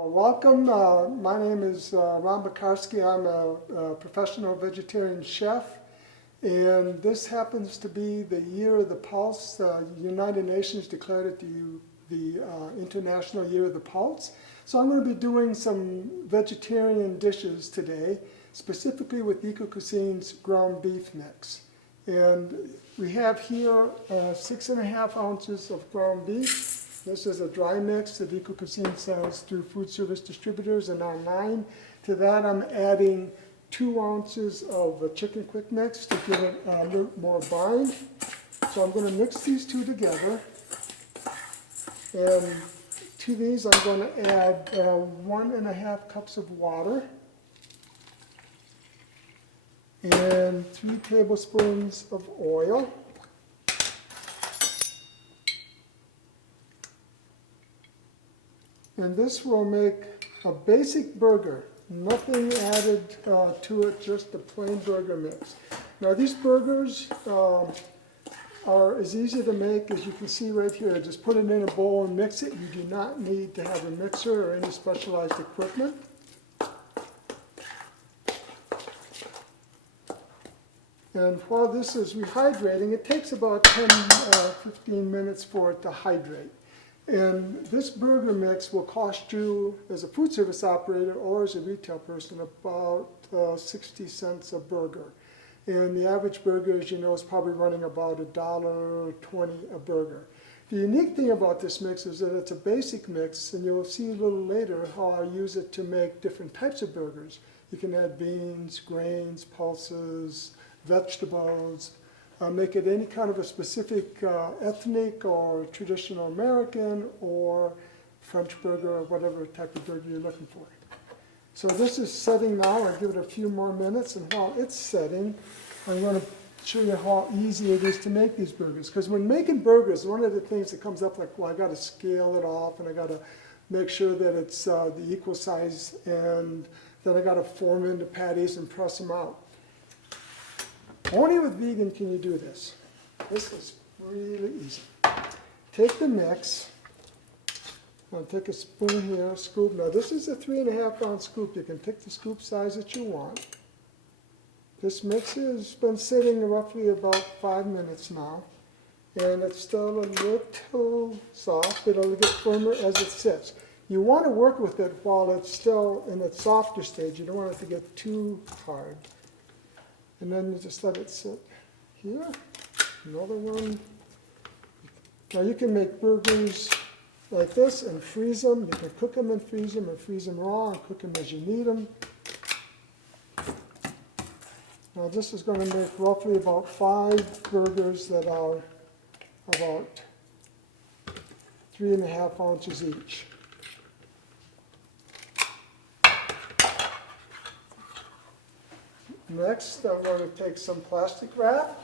Well, welcome. My name is Ron Pickarski. I'm a professional vegetarian chef, and this happens to be the Year of the Pulse. The United Nations declared it the International Year of the Pulse. So I'm going to be doing some vegetarian dishes today, specifically with Eco-Cuisine's ground beef mix. And we have here 6.5 ounces of ground beef. This is a dry mix that Eco-Cuisine sells through food service distributors and online. To that I'm adding 2 ounces of a chicken quick mix to give it a little more bind. So I'm going to mix these two together. And to these I'm going to add 1.5 cups of water and 3 tablespoons of oil. And this will make a basic burger, nothing added to it, just a plain burger mix. Now these burgers are as easy to make as you can see right here. Just put it in a bowl and mix it. You do not need to have a mixer or any specialized equipment. And while this is rehydrating, it takes about 10-15 minutes for it to hydrate. And this burger mix will cost you, as a food service operator or as a retail person, about 60 cents a burger. And the average burger, as you know, is probably running about $1.20 a burger. The unique thing about this mix is that it's a basic mix, and you'll see a little later how I use it to make different types of burgers. You can add beans, grains, pulses, vegetables. Make it any kind of a specific ethnic or traditional American or French burger or whatever type of burger you're looking for. So this is setting now. I'll give it a few more minutes, and while it's setting, I'm going to show you how easy it is to make these burgers. Because when making burgers, one of the things that comes up, like, well, I got to scale it off, and I got to make sure that it's the equal size, and then I got to form into patties and press them out. Only with vegan can you do this. This is really easy. Take the mix. I'll take a spoon here, scoop. Now this is a 3.5 ounce scoop. You can pick the scoop size that you want. This mix has been sitting roughly about 5 minutes now. And it's still a little soft. It'll get firmer as it sits. You want to work with it while it's still in its softer stage. You don't want it to get too hard. And then you just let it sit here. Another one. Now you can make burgers like this and freeze them. You can cook them and freeze them, or freeze them raw and cook them as you need them. Now this is going to make roughly about 5 burgers that are about 3.5 ounces each. Next, I'm going to take some plastic wrap.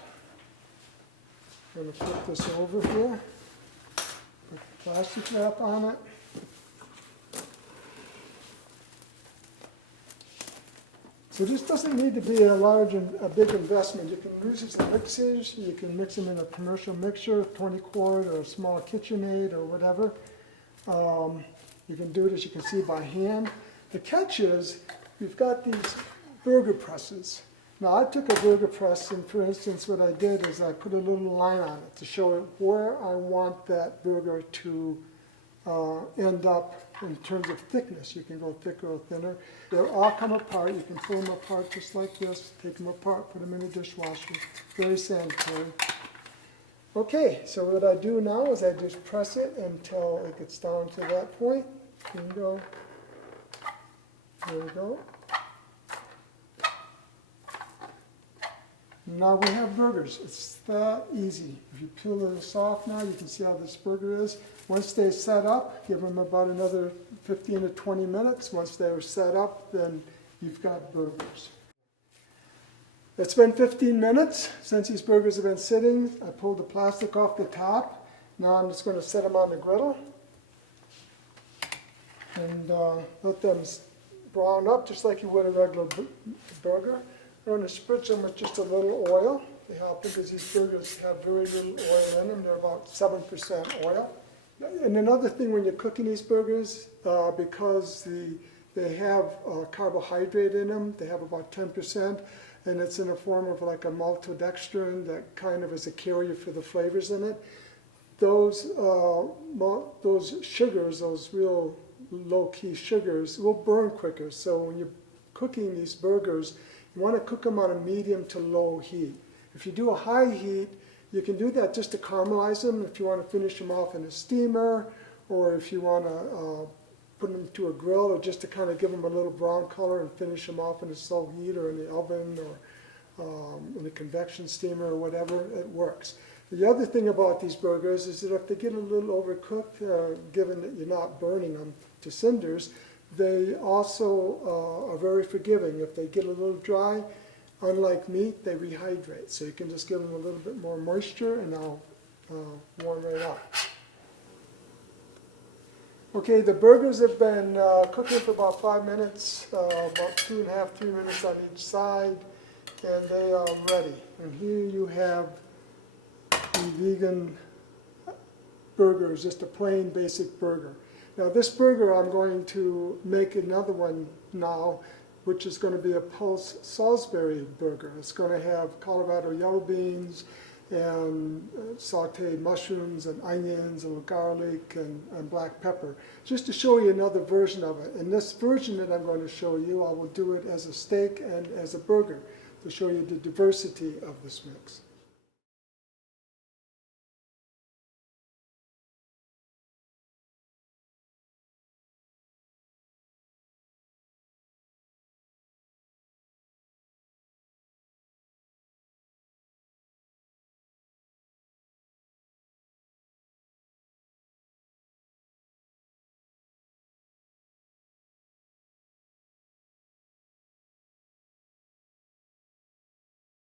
I'm going to flip this over here. Put plastic wrap on it. So this doesn't need to be a big investment. You can use these mixers. You can mix them in a commercial mixer, 20 quart or a small KitchenAid or whatever. You can do it, as you can see, by hand. The catch is we've got these burger presses. Now I took a burger press, and for instance what I did is I put a little line on it to show it where I want that burger to end up in terms of thickness. You can go thicker or thinner. They'll all come apart. You can pull them apart just like this, take them apart, put them in the dishwasher. Very sanitary. Okay, so what I do now is I just press it until it gets down to that point. Bingo. There we go. Now we have burgers. It's that easy. If you peel this off now, you can see how this burger is. Once they're set up, give them about another 15 to 20 minutes. Once they're set up, then you've got burgers. It's been 15 minutes since these burgers have been sitting. I pulled the plastic off the top. Now I'm just going to set them on the griddle and let them brown up just like you would a regular burger. I'm going to spritz them with just a little oil. They help because these burgers have very little oil in them. They're about 7% oil. And another thing when you're cooking these burgers, because they have carbohydrate in them, they have about 10%, and it's in the form of like a maltodextrin that kind of is a carrier for the flavors in it. Those sugars, those real low-key sugars, will burn quicker. So when you're cooking these burgers, you want to cook them on a medium to low heat. If you do a high heat, you can do that just to caramelize them if you want to finish them off in a steamer, or if you want to put them to a grill, or just to kind of give them a little brown color and finish them off in a slow heat or in the oven or in a convection steamer or whatever, it works. The other thing about these burgers is that if they get a little overcooked, given that you're not burning them to cinders, they also are very forgiving. If they get a little dry, unlike meat, they rehydrate. So you can just give them a little bit more moisture and they'll warm right up. Okay, the burgers have been cooking for about 5 minutes, about 2.5, 3 minutes on each side, and they are ready. And here you have the vegan burger, is just a plain basic burger. Now this burger, I'm going to make another one now, which is going to be a pulse Salisbury burger. It's going to have Colorado yellow beans and sauteed mushrooms and onions and garlic and black pepper, just to show you another version of it. And this version that I'm going to show you, I will do it as a steak and as a burger to show you the diversity of this mix.